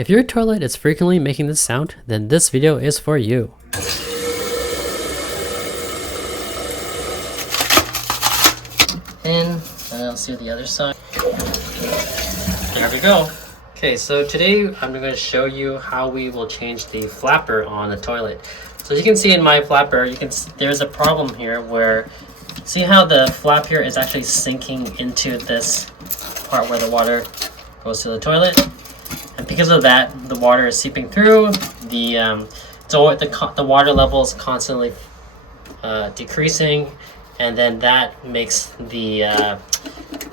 If your toilet is frequently making this sound, then this video is for you. In, and I'll see the other side. There we go. Okay, so today I'm going to show you how we will change the flapper on the toilet. So as you can see in my flapper, there's a problem here where, see how the flap here is actually sinking into this part where the water goes to the toilet? And because of that, the water is seeping through. The water level is constantly decreasing, and then that makes the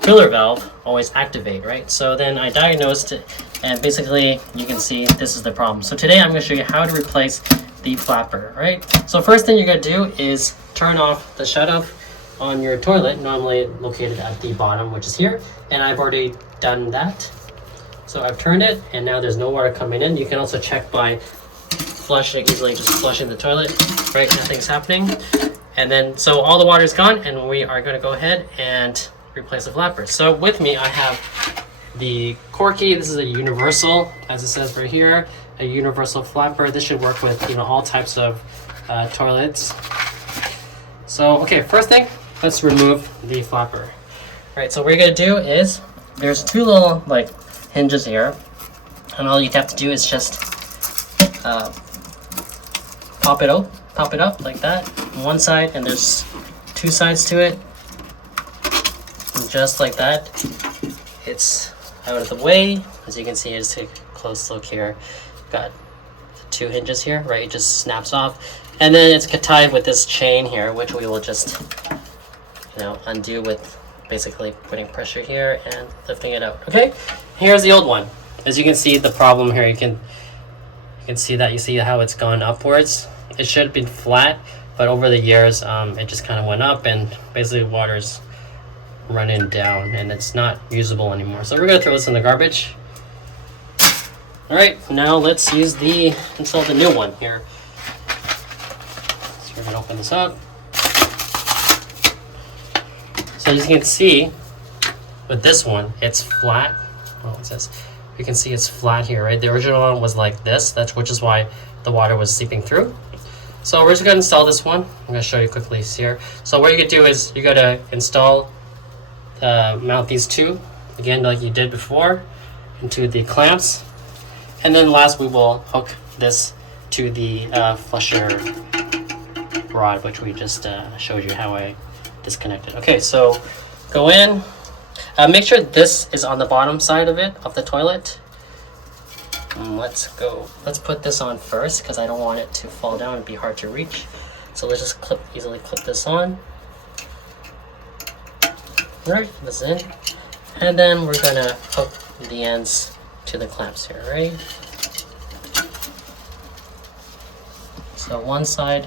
filler valve always activate, right? So then I diagnosed it, and basically you can see this is the problem. So today I'm going to show you how to replace the flapper, right? So first thing you're going to do is turn off the shutoff on your toilet, normally located at the bottom, which is here, and I've already done that. So I've turned it, and now there's no water coming in. You can also check by flushing, easily just flushing the toilet, right? Nothing's happening. And then, so all the water is gone, and we are going to go ahead and replace the flapper. So with me, I have the Corky. This is a universal, as it says right here, a universal flapper. This should work with, all types of toilets. So, okay, first thing, let's remove the flapper. All right, so what you're going to do is, there's two little, hinges here, and all you have to do is just pop it up like that on one side, and there's two sides to it, and just like that, it's out of the way. As you can see, just take a close look here. Got two hinges here, right? It just snaps off, and then it's tied with this chain here, which we will just undo with basically putting pressure here and lifting it out. Okay, here's the old one. As you can see, the problem here, you can see that, you see how it's gone upwards. It should have been flat, but over the years it just kind of went up, and basically water's running down and it's not usable anymore. So we're gonna throw this in the garbage. All right, now let's install the new one here. So we're gonna open this up. So as you can see, with this one, it's flat. Oh, what's this? You can see it's flat here, right? The original one was like this, which is why the water was seeping through. So we're just gonna install this one. I'm gonna show you quickly here. So what you could do is you gotta mount these two, again, like you did before, into the clamps. And then last we will hook this to the flusher rod, which we just showed you how I disconnected. Okay, so go in. Make sure this is on the bottom side of the toilet. Let's put this on first, because I don't want it to fall down and be hard to reach. So let's just easily clip this on. Right, this in. And then we're gonna hook the ends to the clamps here, right? So one side,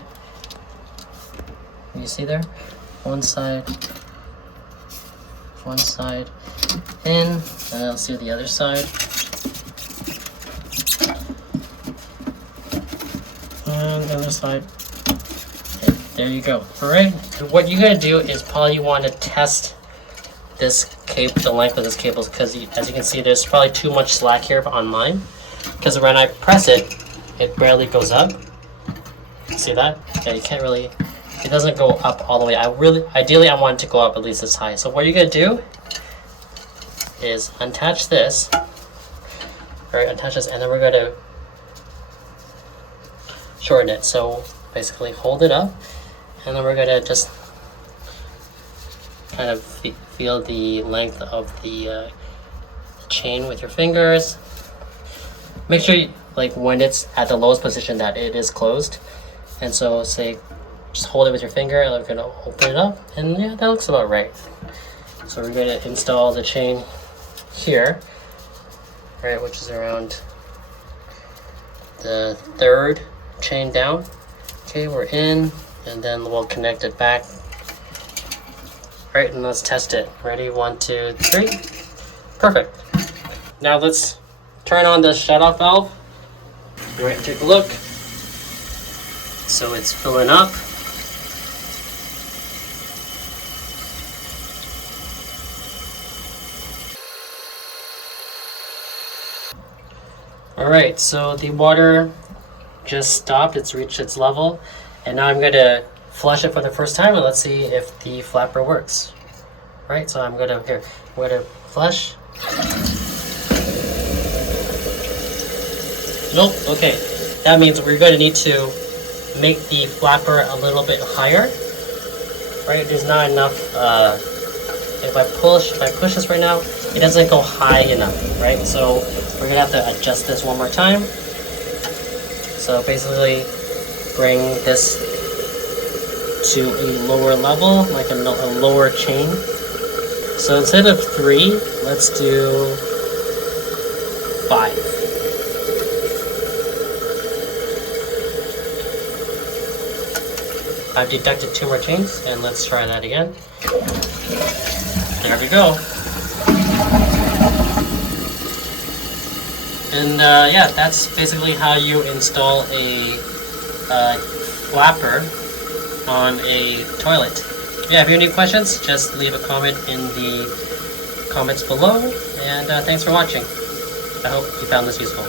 you see there? One side in, and I'll see the other side. And the other side. Okay, there you go. Alright, what you're going to do is probably you want to test this cable, the length of this cable, because as you can see, there's probably too much slack here on mine. Because when I press it, it barely goes up. See that? Yeah, you can't really. It doesn't go up all the way. Ideally, I want it to go up at least this high. So what you're gonna do is attach this. Alright, attach this, and then we're gonna shorten it. So basically hold it up, and then we're gonna just kind of feel the length of the chain with your fingers. Make sure when it's at the lowest position that it is closed. And so just hold it with your finger, and we're gonna open it up, and yeah, that looks about right. So we're gonna install the chain here, right, which is around the third chain down. Okay, we're in, and then we'll connect it back. All right, and let's test it. Ready? 1, 2, 3. Perfect. Now let's turn on the shutoff valve. All right, take a look. So it's filling up. Alright, so the water just stopped, it's reached its level, and now I'm going to flush it for the first time and let's see if the flapper works. Right, so I'm going to flush. Nope, okay. That means we're going to need to make the flapper a little bit higher. Right, there's not enough, if I push this right now, it doesn't go high enough, right? So we're going to have to adjust this one more time. So basically bring this to a lower level, like a lower chain. So instead of 3, let's do 5. I've deducted 2 more chains, and let's try that again. There we go. And yeah, that's basically how you install a flapper on a toilet. Yeah, if you have any questions, just leave a comment in the comments below. And thanks for watching. I hope you found this useful.